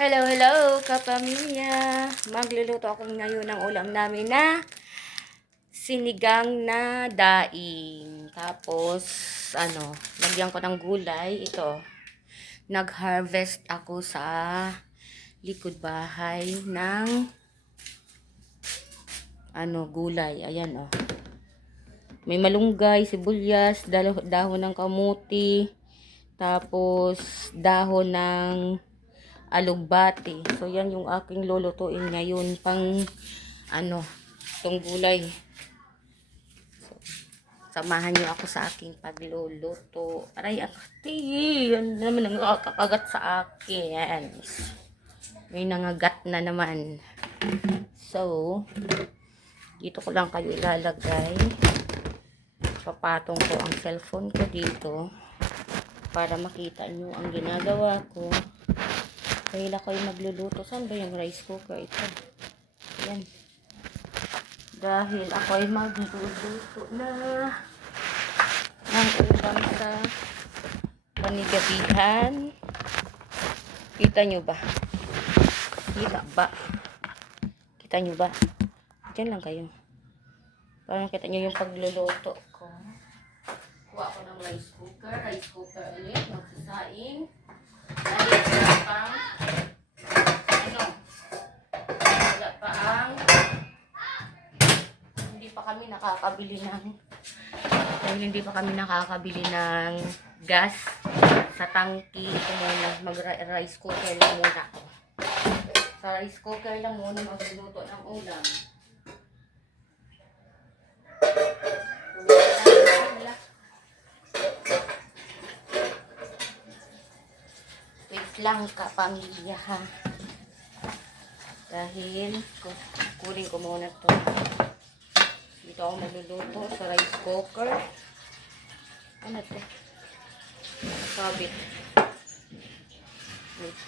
Hello, hello, kapamilya. Magluluto ako ngayon ng ulam namin na sinigang na daing. Tapos, lagyan ko ng gulay. Ito, nag-harvest ako sa likod bahay ng, gulay. Ayan, oh. May malunggay, sibuyas, dahon ng kamuti, tapos dahon ng alugbati. So, yan yung aking lulutuin ngayon pang, itong gulay. So, samahan nyo ako sa aking pagluluto. Aray, akti. Yan naman ang nakakagat sa akin. May nangagat na naman. So, dito ko lang kayo ilalagay. Papatong ko ang cellphone ko dito para makita nyo ang ginagawa ko. Dahil ako'y magluluto. Saan ba yung rice cooker? Ito. Yan. Dahil ako'y magluluto na ng ulam sa panigabihan. Kita nyo ba? Kita ba? Kita nyo ba? Diyan lang kayo. Parang kita nyo yung pagluluto ko. Kuha ko ng rice cooker. Rice cooker ulit. Magsasaing. Dahil wala pang hindi pa kami nakakabili ng gas sa tangki. Ito muna, mag-rice cooker lang muna ako. Sa rice cooker lang muna magluluto ng ulam. Wait lang kapamilya ha. Dahil kunin ko muna to. Dito ako magluluto sa rice cooker. Ano to? Sabit. Wait.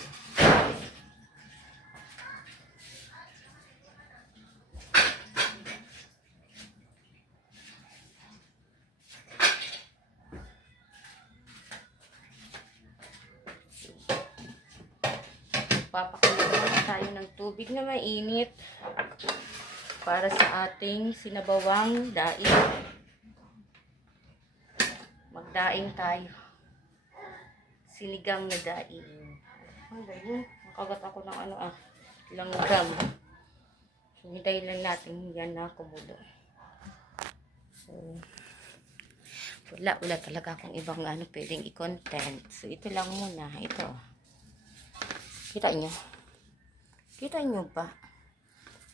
Papakulo na tayo ng tubig na mainit para sa ating sinabawang daing. Magdaing tayo. Sinigang na daing. Ano ba yun? Nakagat ako ng langgam. So, hintayin lang natin yan na kumulo. So, wala talaga akong ibang pwedeng i-content. So, ito lang muna. Ito. Kita nyo? Kita nyo ba?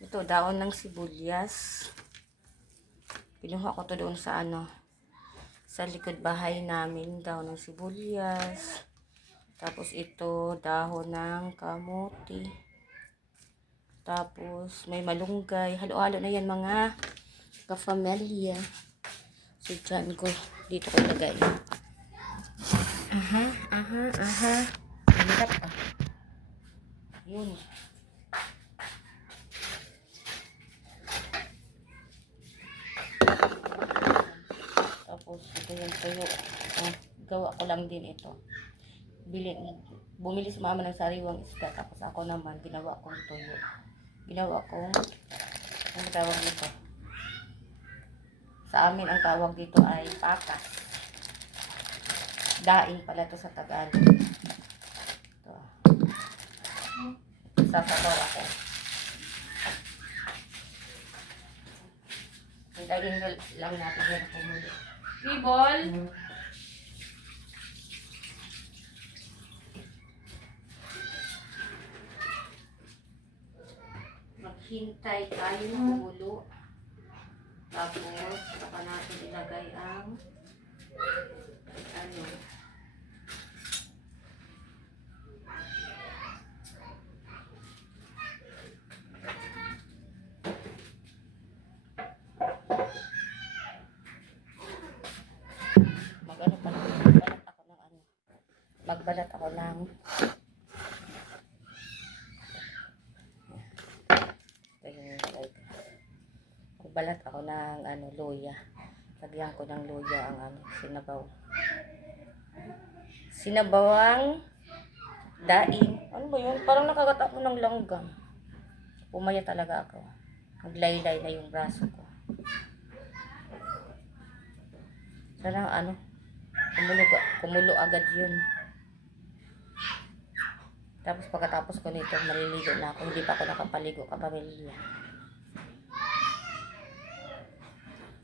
Ito, daon ng sibuyas. Pinuha ko to doon sa sa likod bahay namin. Daon ng sibuyas. Tapos ito, dahon ng kamuti. Tapos may malunggay. Halo-halo na yan mga ka-familia. So, dyan ko. Dito ko lagay. Aha. Mahirap ah. Yun. Tapos ito yung tuyo. Gawa ko lang din ito. Bumili si mama ng sariwang isda. Tapos ako naman ginawa kong tuyo. Ginawa kong ano tawag dito? Sa amin ang tawag dito ay pakas. Daing pala to sa Tagalog. Ito. Sasabaw ako. Hintayin lang natin yan kumulo. Bibol! Maghintay tayo ng kumulo. Tapos, saka natin ilagay ang magbalat ako ng magbalat ako ng luya. Lagyan ko ng luya ang sinabaw. Sinabawang daing. Ano Ano ba yun? Parang nakagat ako ng langgam. Pumaya talaga ako. Naglaylay na yung braso ko. Sana ano, kumulo agad yun. Tapos pagkatapos ko nito, maliligo na ako. Hindi pa ako nakapaligo, kapamilya.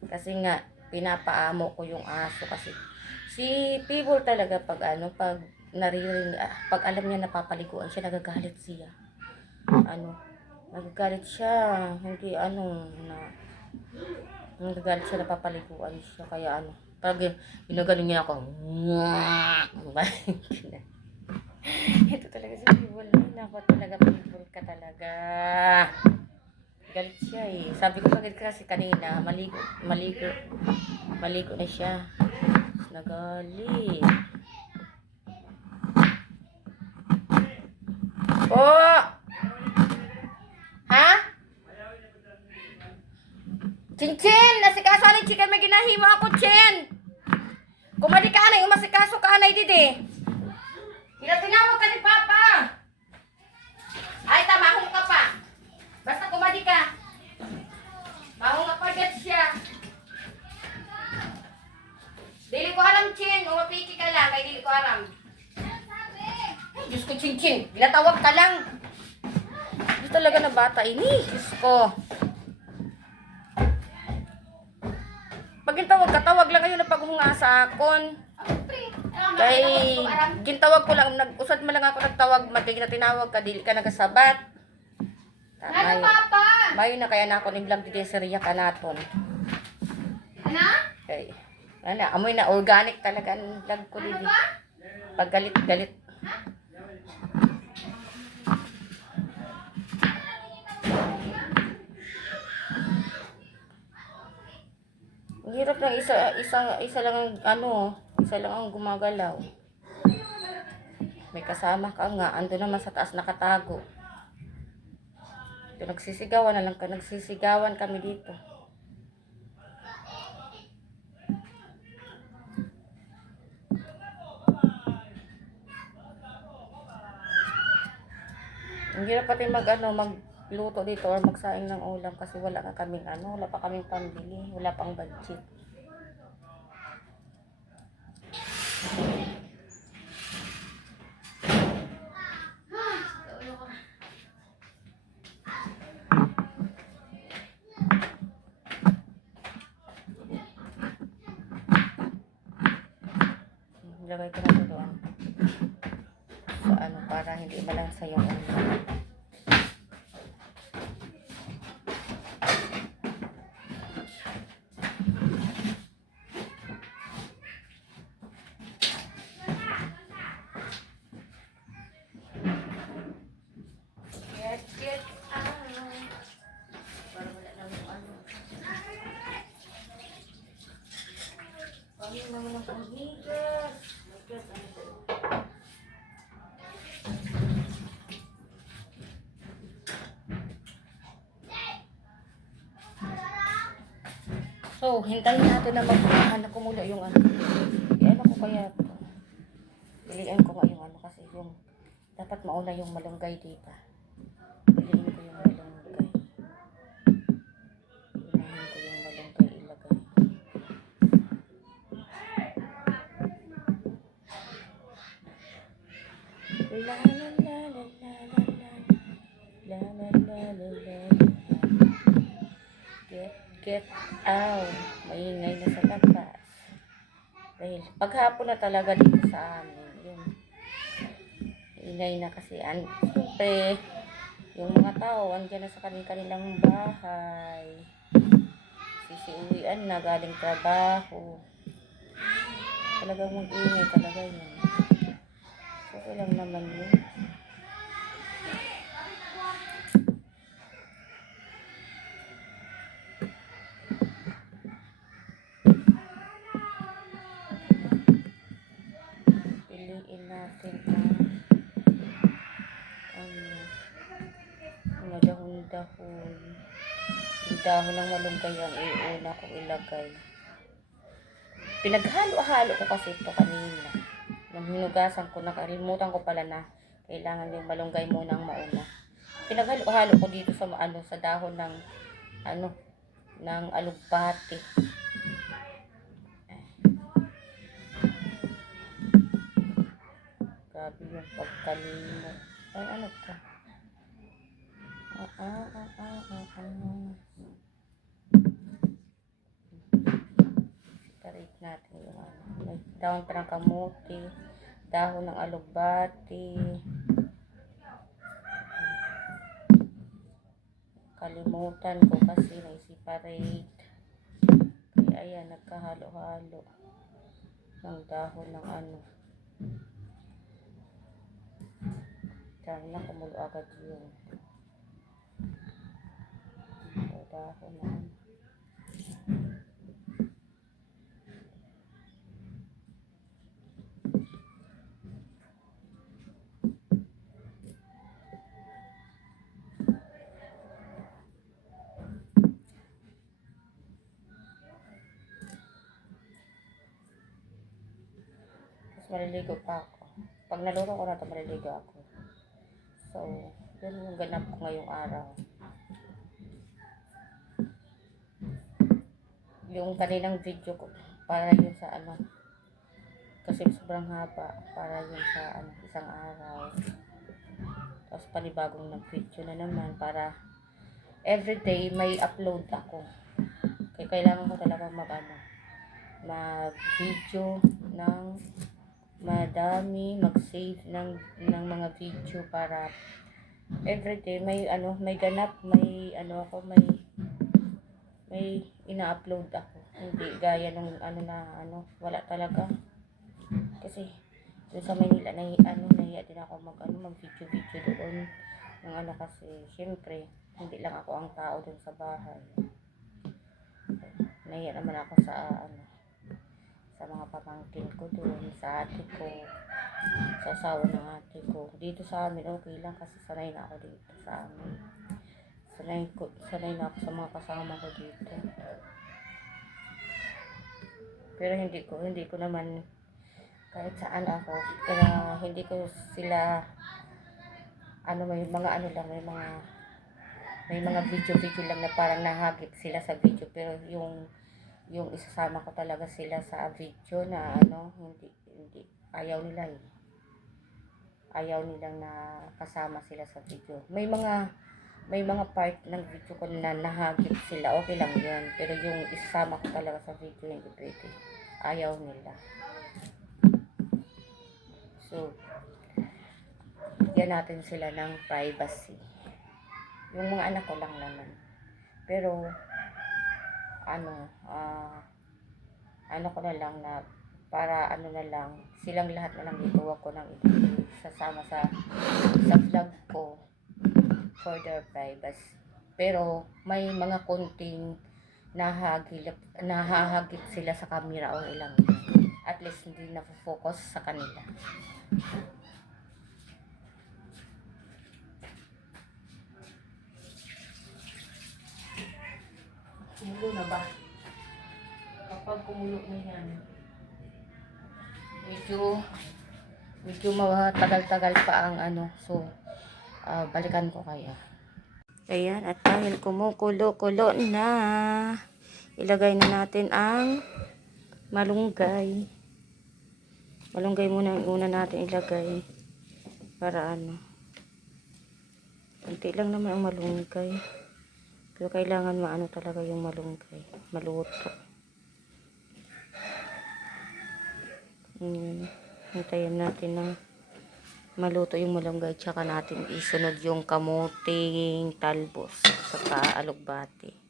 Kasi nga, pinapaamo ko yung aso kasi si Pibor talaga pag ano, pag naririnig, pag alam niya napapaliguan siya, nagagalit siya. Nagagalit siya, hindi nagagalit siya, napapaliguan siya, kaya pag ginagano niya ako, ito talaga si Pibor, nako talaga, Pibor ka talaga. Galit siya eh. Sabi ko pagod kasi kanina, maligo na siya. Nagalit. Oh! Ha? Chinchin! Nasikaso anay chicken, may ginahimo ako, Chin! Kumadi ka anay, umasikaso ka anay didi. Tinawag ka ni Papa. Ay, tamahong ka pa. Basta kumadi ka. Mahong nga pagat siya. Dili ko alam, Chin. Umapiki ka lang, kay dili ko alam. Ay, Diyos ko, Chin. Ginatawag ka lang. Hindi talaga na bata ini. Diyos ko. Pag gintawag ka, tawag lang kayo na paghumunga sa akon. Kay gintawag ko lang, usad mo lang ako nagtawag, magkay na tinawag ka, dili ka nagasabat. Ano, Papa? Mayo na kaya na ako ni vlog dito sa Ria Kanaton. Ano? Okay. Amoy na organic talaga ang vlog ko dito. Pag galit. Ang hirap ng isa lang ang gumagalaw. May kasama ka nga, ando naman sa taas nakatago. Ito nagsisigawan kami dito. Ang hirap pati magluto dito or magsaing ng ulam kasi wala pa kaming pambili, wala pang budget. Lagay ko na ito doon. Sa para hindi malansa yung Get out. Para wala lang yung Pangin naman ang panghigas. So, hintayin natin na kumulo yung ko kaya ito. Piliin ko nga yung kasi yung dapat mauna yung malunggay dito. Piliin ko yung malunggay. Unahin ko yung malunggay ilagay. La la la la la la la la la la. Get out. Maingay na sa labas. Dahil paghapon na talaga dito sa amin. Yun. Ingay na kasi. Siyempre, yung mga tao, andyan na sa kanilang bahay. Sisiuwian na galing trabaho. Talagang mag-ingay talaga yun. Okay lang naman yun. Piliin natin ang dahon-dahon. Yung dahon ng malunggay ang iuna ko ilagay. Pinaghalo-halo ko kasi ito kanina. Nang hinugasan ko, nakalimutan ko pala na Kailangan yung malunggay muna ang mauna. Pinaghalo-halo ko dito sa sa dahon ng ano ng alugbati. Grabe yung pagkalimot. Ay, ano to? Tarik natin yung may dahon pa ng kamuti, dahon ng alugbati. Kalimutan ko kasi na-separate. Kaya ayan, nagkahalo-halo ng dahon ng Diyan na, kumulo agad yung dahon ng maliligo pa ako. Pag naluto ko na ito, maliligo ako. So, yun yung ganap ko ngayong araw. Yung kanilang video ko, para yun sa kasi sobrang haba, para yun sa isang araw. Tapos panibagong nag-video na naman, para everyday may upload ako. Kaya kailangan ko talaga mag-video ng madami, mag-save ng mga video para everyday may may ganap, may may ina-upload ako. Hindi gaya nung wala talaga. Kasi doon sa Manila nahiya din ako mag-video doon. Ng kasi syempre hindi lang ako ang tao doon sa bahay. Nahiya naman ako sa sa mga pamangkin ko doon, sa ate ko, sa asawa ng ate ko. Dito sa amin, okay lang kasi sanay na ako dito sa amin. Sanay na ako sa mga kasama ko dito. Pero hindi ko naman, kahit saan ako, kaya hindi ko sila, may mga may mga video lang na parang nahagip sila sa video, pero yung isasama ko talaga sila sa video na hindi ayaw nila ayaw nilang na kasama sila sa video. May mga part ng video ko na nahagip sila, okay lang yun, pero yung isasama ko talaga sa video hindi pwede, ayaw nila. So bigyan natin sila ng privacy. Yung mga anak ko lang naman, pero ko na lang na para na lang silang lahat na lang dito, wag ko nang isasama sa vlog ko for their privacy. Pero may mga konting nahahagip sila sa camera, o ilang at least hindi na-focus sa kanila. Kumulo na ba? Kapag kumulo na yan, medyo matagal-tagal pa ang so balikan ko kaya. Ayan, at dahil kumukulo-kulo na, ilagay na natin ang malunggay. Malunggay muna ang una natin ilagay para konti lang naman ang malunggay. Pero kailangan talaga yung malunggay, maluto. Hintayin natin na maluto yung malunggay, tsaka natin isunod yung kamuting talbos sa alugbati.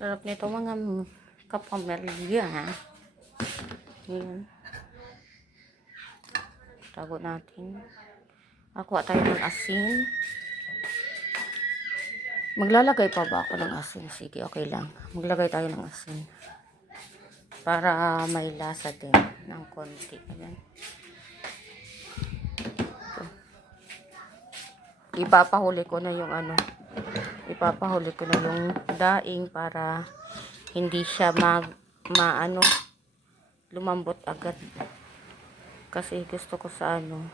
Sarap nito mga kapamerya, ha? Ayan. Tago natin. Kuha tayo ng asin. Maglalagay pa ba ako ng asin? Sige, okay lang. Maglagay tayo ng asin. Para may lasa din ng konti. Ayan. So, ipapahuli ko na yung ano. Ipapahuli ko na yung daing para hindi siya lumambot agad. Kasi gusto ko sa ano,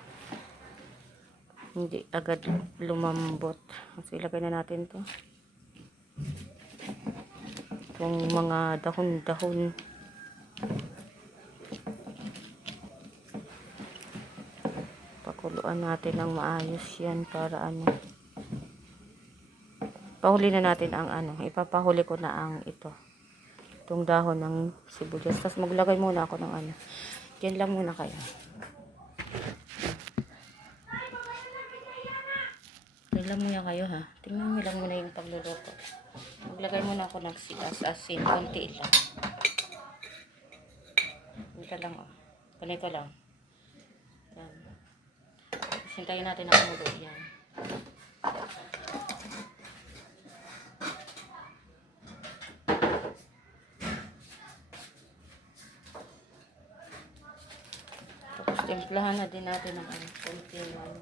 hindi agad lumambot. So, ilagay na natin to. Yung mga dahon-dahon. Pakuluan natin ng maayos yan para ano. Pahuli na natin ang ano. Ipapahuli ko na ang ito. Itong dahon ng sibuyas. Tapos maglagay muna ako ng ano. Diyan lang muna kayo. Diyan lang muna kayo ha. Tingnan nyo lang muna yung pagluluto. Maglagay muna ako ng asin. Konti lang. Ito lang oh. Ganito lang. Yan. Hintayin natin ang mulo. Yan. Tapos timplahan na din natin ng ano. Konti lang.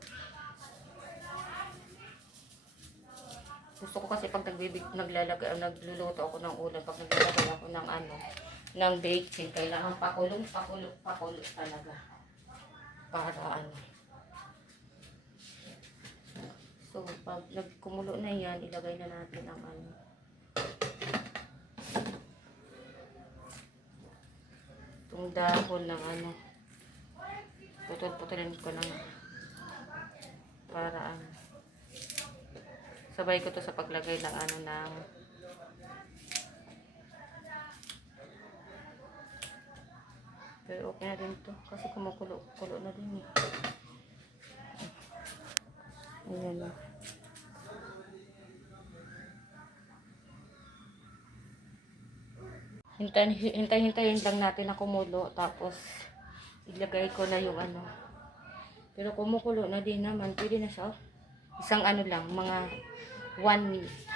Gusto ko kasi pag nagluluto ako ng ulam, pag naglalagay ako ng ano, ng baking, kailangan pakulo talaga. Para ano. So, pag nagkumulo na yan, ilagay na natin ang ano. Itong dahon ng ano. Putol-putulin ko lang. Para ano. Sabay ko to sa paglagay ng ano ng pero okay na din to kasi kumukulo na din eh. Ayan na. Hintayin lang natin na kumulo tapos ilagay ko na yung ano. Pero kumukulo na din naman. Pwede na siya. Isang ano lang, mga 1 minute.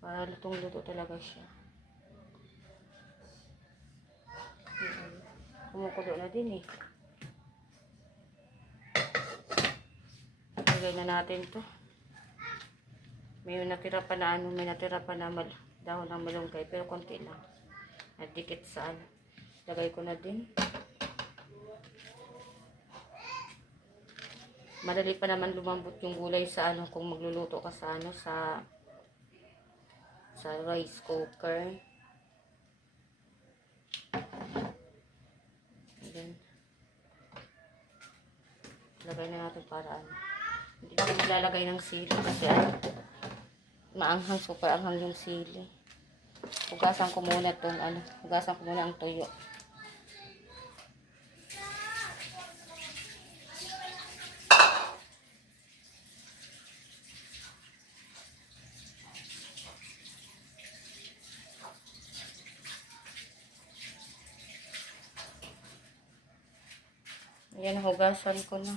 Para lutong-luto talaga siya. Kumukulo na din eh. Lagay na natin to. May natira pa na ano, dahon ng malunggay, pero konti lang. Nadikit sa ano. Lagay ko na din. Madali pa naman lumambot yung gulay sa ano kung magluluto ka sa ano sa rice cooker. Then lagay na natin para ano. Hindi na ako maglalagay ng sili kasi ano, maanghang, super anghang yung sili. Hugasan ko muna ang tuyo. Ayan, hugasan ko na.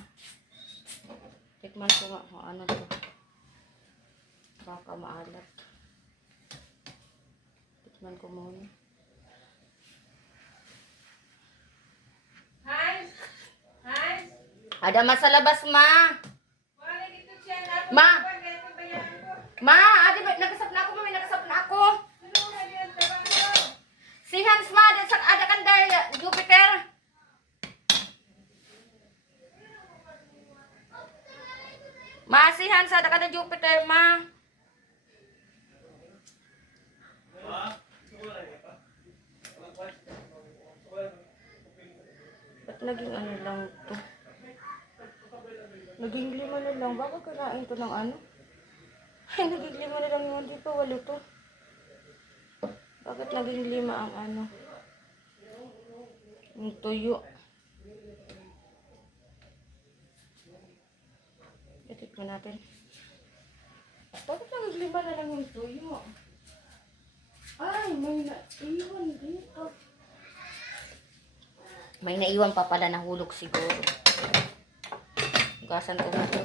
Tikman ko nga kung ano to. Baka maalat. Tikman ko muna. Ada mas sa labas, ma. Ma, adi ba nagasap na ako, may nagasap na ako. Si Hans, ma, ada kan daya Jupiter. Ma, si Hans, ada kan Jupiter, ma. Ba't naging ano lang to? Naging 5 na lang. Baka kanain to ng ano? Ay, naging 5 na lang yun. Hindi pa 8 to. Bakit naging 5 ang ano? Yung tuyo. Itikman natin. Bakit naging 5 na lang yung tuyo? Ay, may naiwan dito. May naiwan pa pala, nahulog siguro. Hugasan ko na to.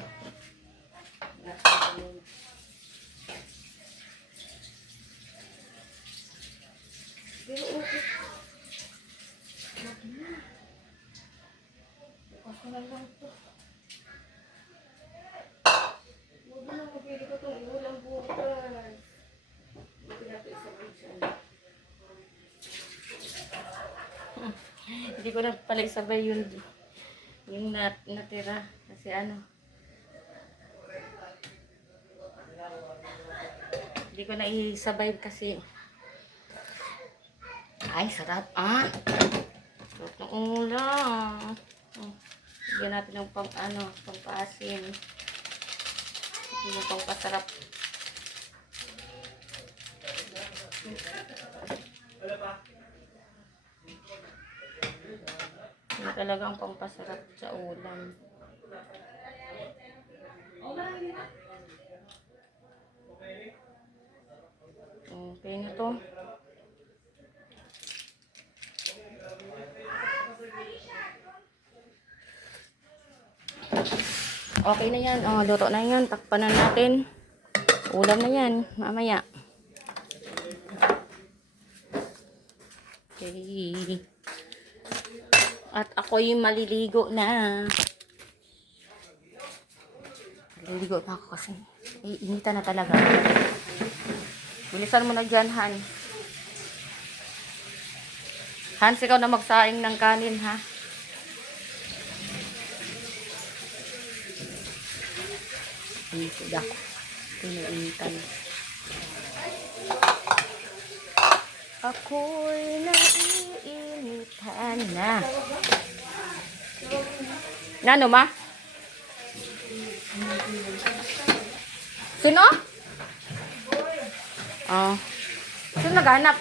Hindi ko na pala isabay yung natira. Kasi ano, hindi ko na isabay kasi. Ay, sarap. Sarap ng ulam. Bigyan natin ng pang-asin. Yung pang-pasarap. Yung talagang pang-pasarap sa ulam. Okay na to. Okay na yan. Luto na yan. Takpan na natin. Ulam na yan. Mamaya. Okay. At ako'y maliligo na. Maliligo na ako kasi. Inita na talaga. Bilisan mo na dyan, Han. Hans, ikaw na magsaing ng kanin, ha? Sudah. Pinainitan. Ako'y naiinitan na. Nano, ma? Sino? Sino naghanap?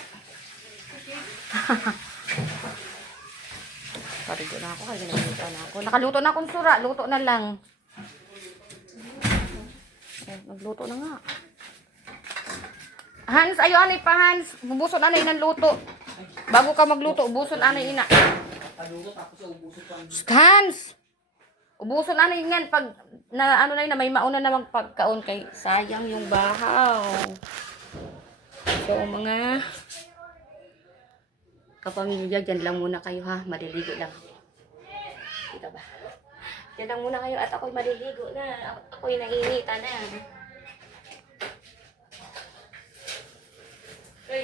Parigo na ako, kaya ginagluto na ako. Nakaluto na akong sura, luto na lang. Nagluto na nga. Hans, ayo anay pa Hans. Bubuson anay ng luto. Bago ka magluto, ubuson anay ina. Hans! Ubuson anay yan pag na ano na may mauna na magpagkaon kay sayang yung bahaw. So mga kapamilya, dyan lang muna kayo ha. Maliligo lang. Kita ba? Dyan lang muna kayo at ako'y maliligo na. Ako'y nainita na. Hey.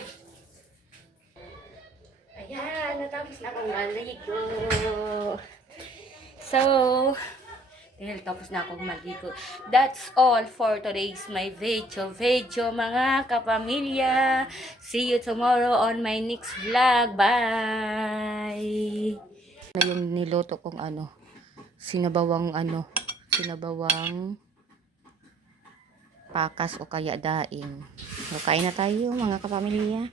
Ayan, natapos na akong maligo. So, dahil tapos na akong maligo. That's all for today's my video mga kapamilya. See you tomorrow on my next vlog. Bye! Na yung niloto kong sinabawang pakas o kaya daing. So, kain na tayo mga kapamilya.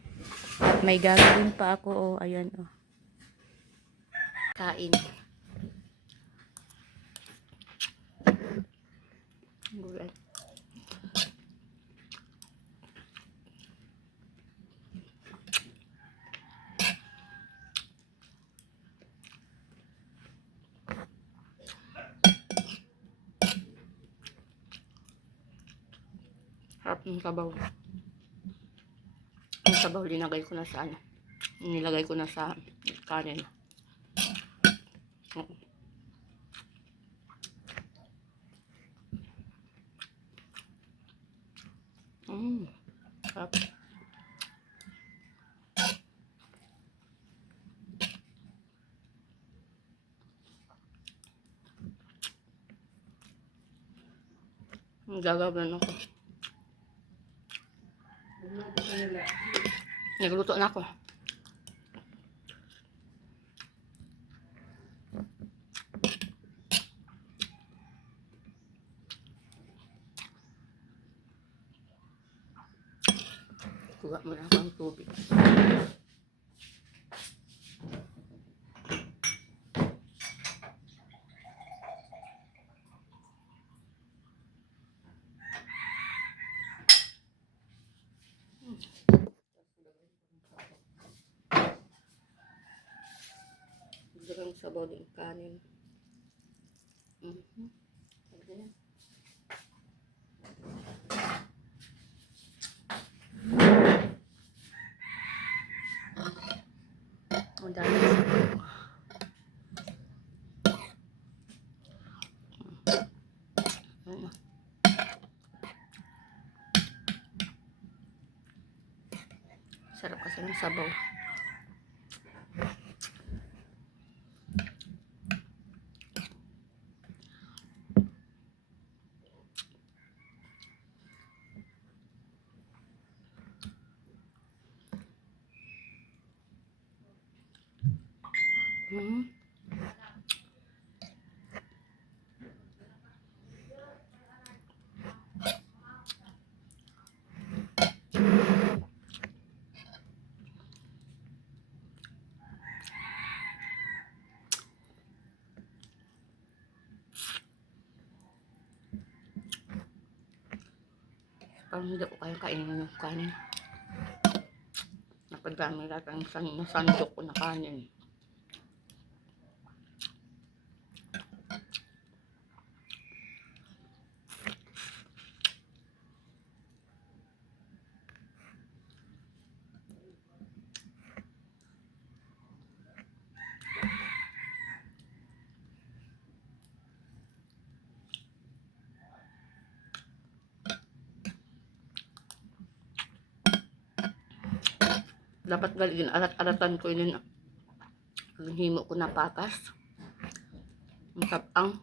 At may gagawin pa ako. Ayan o. Kain. Gulay. Harap ng sabaw. Ang sabaw linagay ko na sa nilagay ko na sa kanin. Sarap. Gagawin ako. Nagluto na ako. Kuha mo na akong tubig. Ang sabaw ng kanin. Ang dami sabaw. Sarap kasi ng sabaw. Mm. Parang hindi ko kaya kainin yung kanin. Napadami lahat ang nasandok ko na kanin. Dapat galing arat-aratan ko yun yung himo ko na patas. Ang tapang.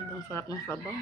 Ang sarap ng sabaw.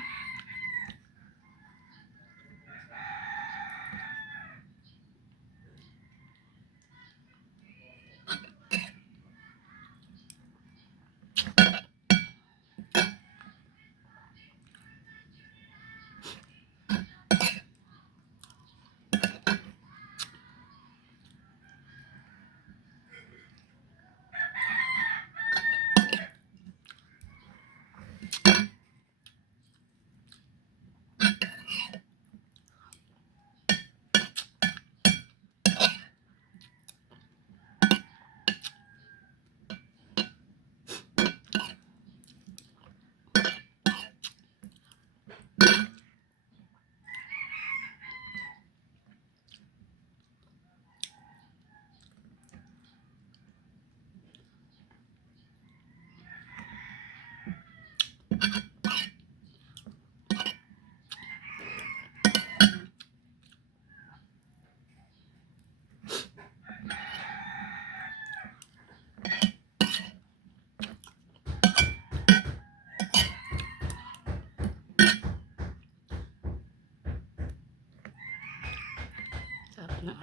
Sarap na.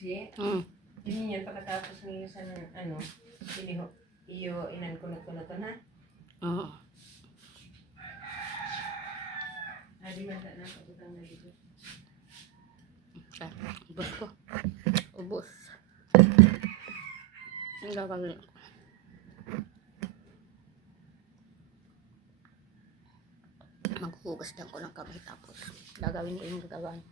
Si, Mm. yun yan pagkatapos ng isang ano, iyo inan ko na na. Oo. Adi man na pagkutang na dito. Ubus ko. Ubus. Ang gagawin ko. Maghuhugas lang ko ng kamay tapos gagawin ko yung gagawin.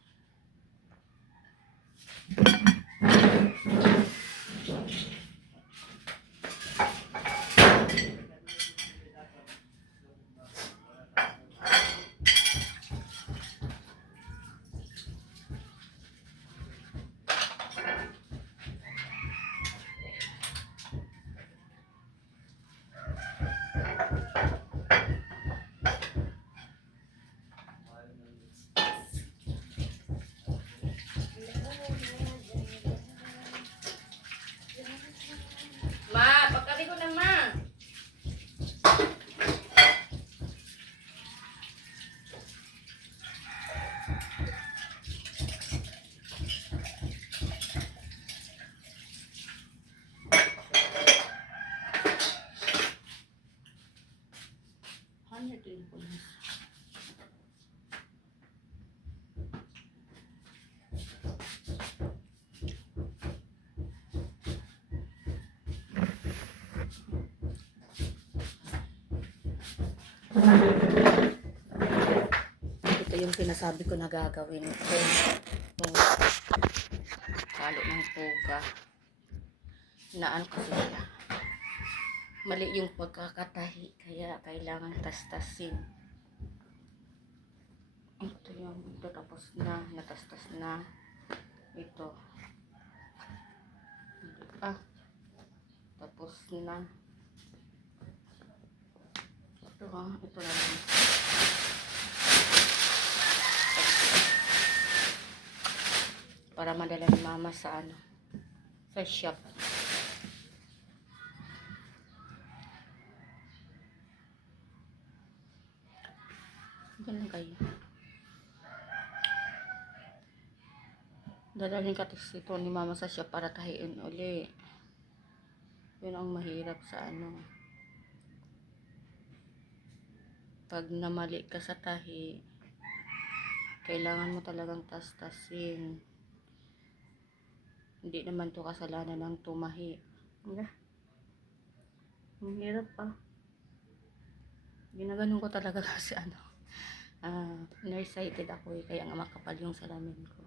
Ito yung sinasabi ko na gagawin ko. Yung halo ng tuga. Naan ko sila. Mali yung pagkakatahi. Kaya kailangan tas-tasin. Ito yung ito tapos na. Natastas na. Ito. Tapos na. Ito ha. Ito lang. Para madala ni mama sa ano. Sa shop. Ganun kayo. Dadalhin ka ito ni mama sa shop para tahiin uli. Yun ang mahirap sa ano. Pag namali ka sa tahi, kailangan mo talagang tas-tasin. Hindi naman to kasalanan ng tumahi. Ang hirap pa. Ginaganon ko talaga kasi ano. Nearsighted ako kaya nga makapal yung salamin ko.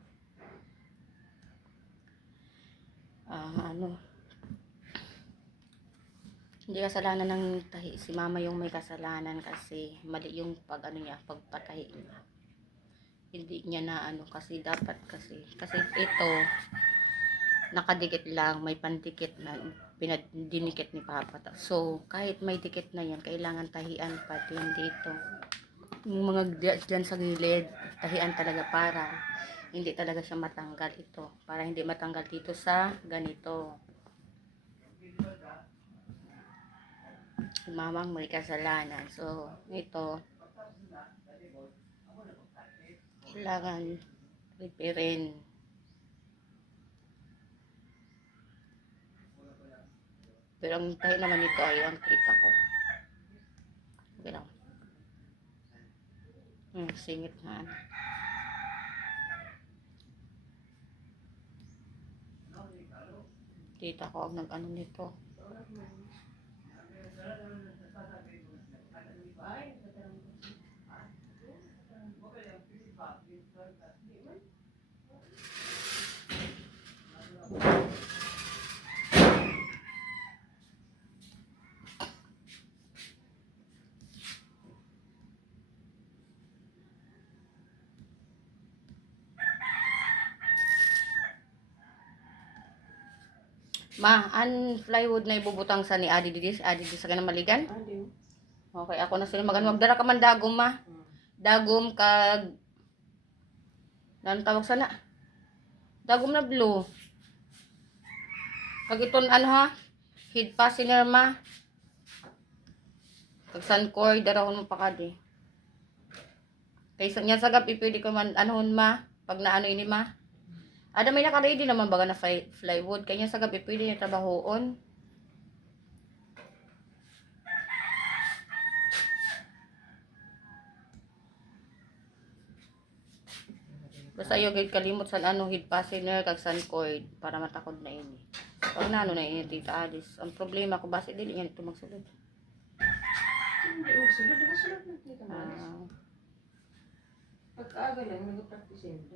Hindi kasalanan ng tahi. Si mama yung may kasalanan kasi mali yung pagpatahi niya. Hindi niya na ano kasi dapat kasi ito nakadikit lang, may pandikit na dinikit ni Papa. So, kahit may dikit na yan, kailangan tahian pa din dito. Yung mga dyan sa gilid, tahian talaga para hindi talaga siya matanggal ito. Para hindi matanggal dito sa ganito. Mamang may kasalanan. So, ito, kailangan reparin. Pero ang tahi naman ito ay ang kita ko. Okay lang. Singit na. Tita ko ang nag-ano nito. Ma, an plywood na ibubutang sa ni Adi didis sa kanang maligan? Adi. Okay, ako na sila magano magdara ka man dagom ma. Dagom kag nan tawag sana. Dagom na blue. Kag iton ano ha? Head fastener ma. Kag suncord dara ko pa kadi. Kaysa niya sagap pwede ko man anhon ma pag naano ini ma. Ada may naka-ready naman baga na plywood. Kanya sa gabi pwede niya trabahoon. Basta yung kalimot sa ano, head fastener, kag suncord para matakod na ini. Pag naano na ini, Tita Alice. Ang problema ko, basta dili yan ito magsulod. Hindi mo sulod. Nakasulod na dito mo. Pagkaaga lang, nag-practice yun.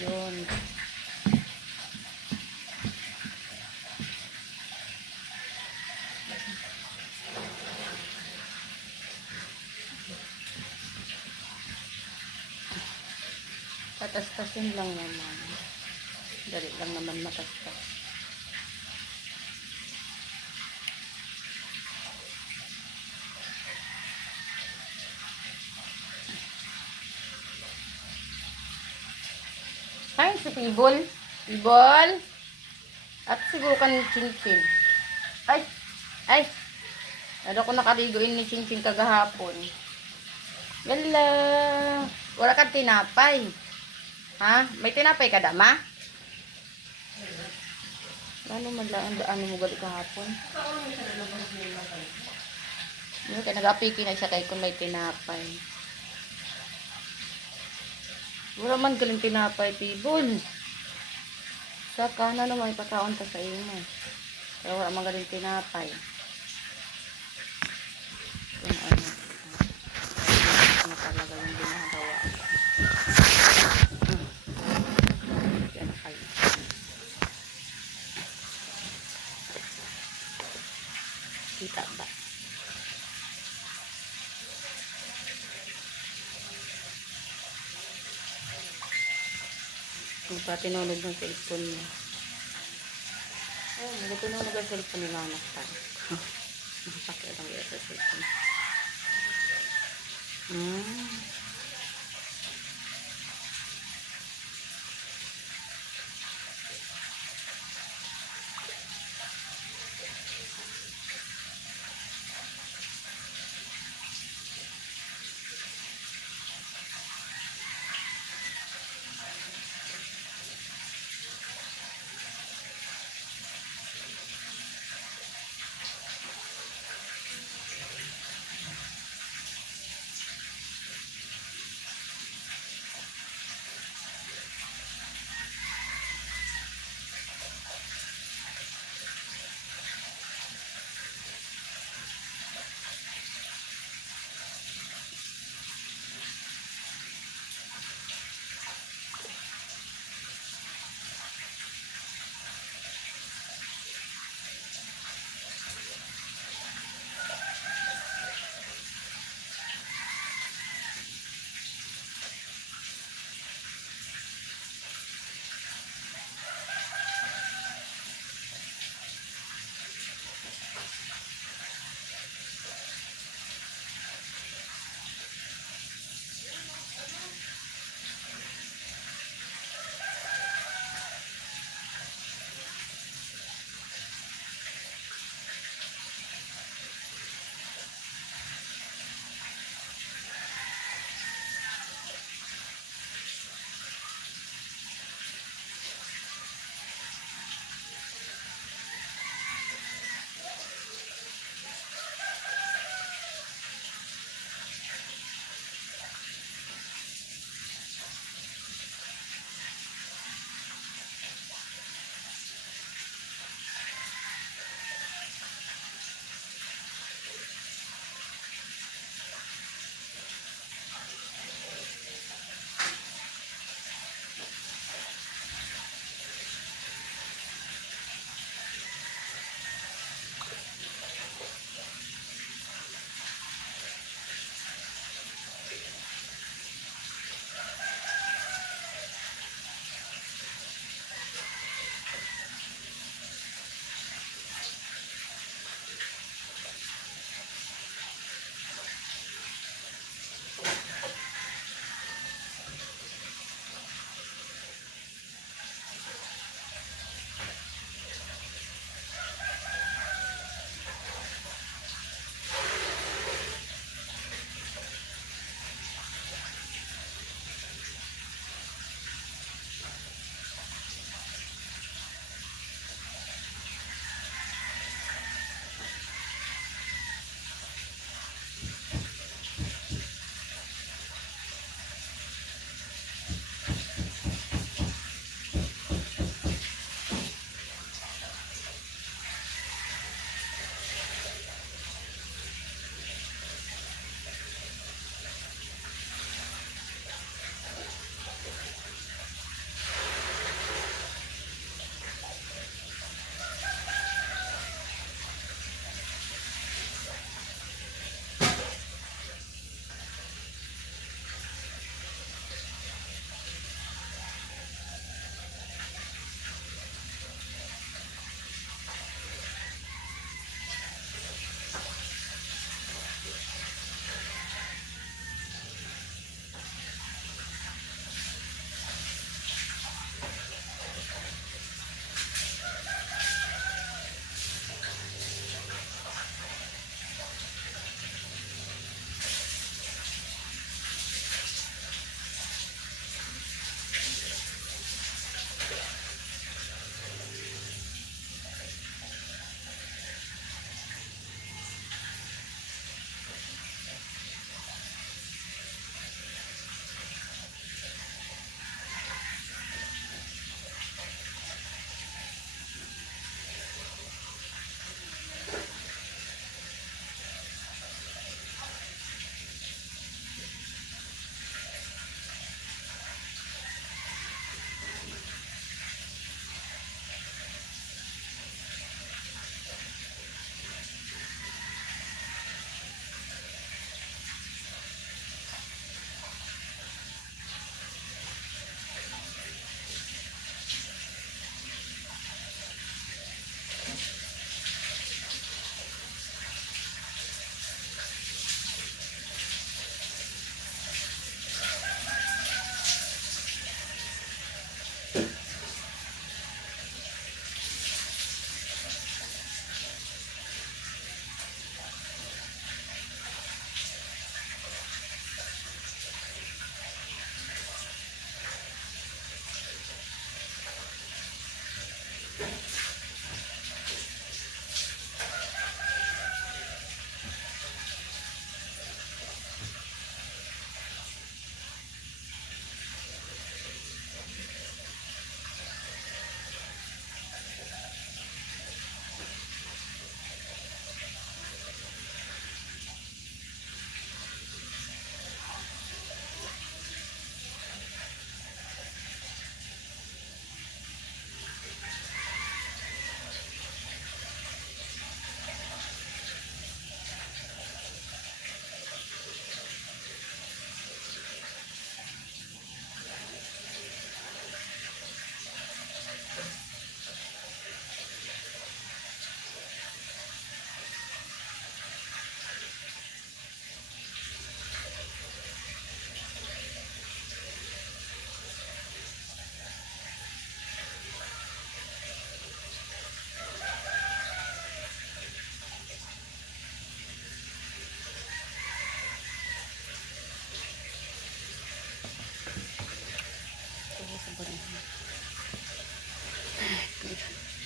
Yun. Tatas-tasin lang naman. Dali lang naman matastas. Ay, si Pibol. Pibol. At siguro kan Chinchin. Ay. Ay. Ano ko nakaligoin ni Chinchin kagahapon. Wala. Wala kang tinapay. Ha? May tinapay ka dama? Ano man lang ano mo gali kahapon? Ano kaya nag-apiki na siya kay kung may tinapay. Wala man galing tinapay, Pibol. Saka na naman ipakaon ta sa inyo. Pero wala man galing tinapay. Yung ano. Ano talaga yung ginagawa. Yan kayo. Kita ba? Yung pa tinunog ng cellphone niya. Oh, tinunog ang cellphone ni Mama pa. Nakapakit ang ito sa cellphone.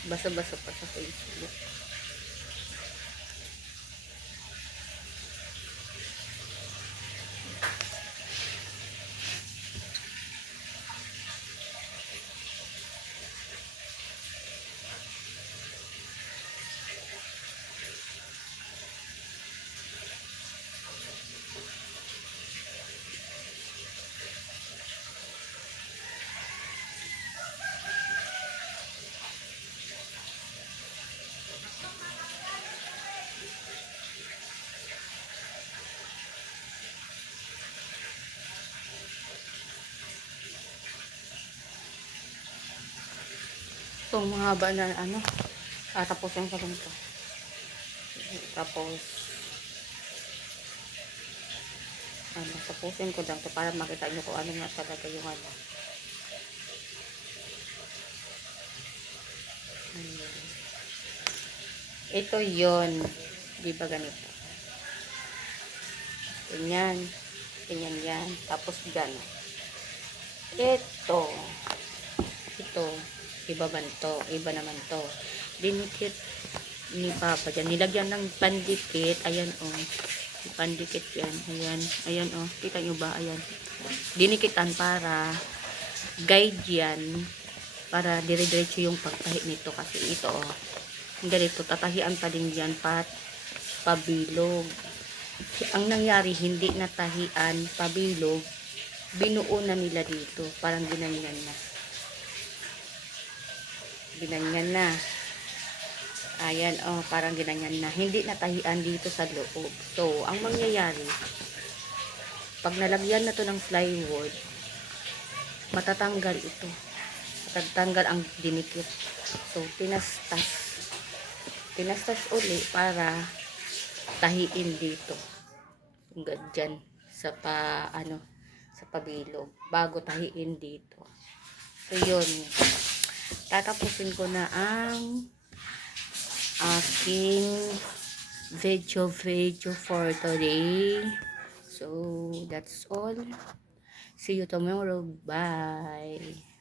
Basa-basa pa sa Facebook. Itong mahaba na ano, tatapusin ko lang to. Tapos, tapusin ko lang to para makita nyo kung ano nga talaga yung ano. Ito yon, di ba ganito? Ganyan, ganyan yan. Tapos gano'n. Ito, iba man to, iba naman to. Dinikit ni Papa dyan. Nilagyan ng pandikit. Ayan o. Oh. Pandikit yan. Ayan. Ayan o. Oh. Kita nyo ba? Ayan. Dinikitan para guide yan. Para dire-diretso yung pagtahi nito. Kasi ito o. Oh. Ganito. Tatahian pa din yan. Pabilog. Ang nangyari, hindi natahian pabilog. Binuo na nila dito. Parang ginanyan na. Ginanyan na. Ayan, oh, parang ginanyan na. Hindi natahian dito sa loob. So, ang mangyayari, pag nalagyan na to ng plywood, matatanggal ito. Matatanggal ang dinikit. So, tinastas. Tinastas uli para tahiin dito. Hanggang dyan sa sa pabilog. Bago tahiin dito. So, yun. Tatapusin ko na ang aking video for today. So, that's all. See you tomorrow. Bye.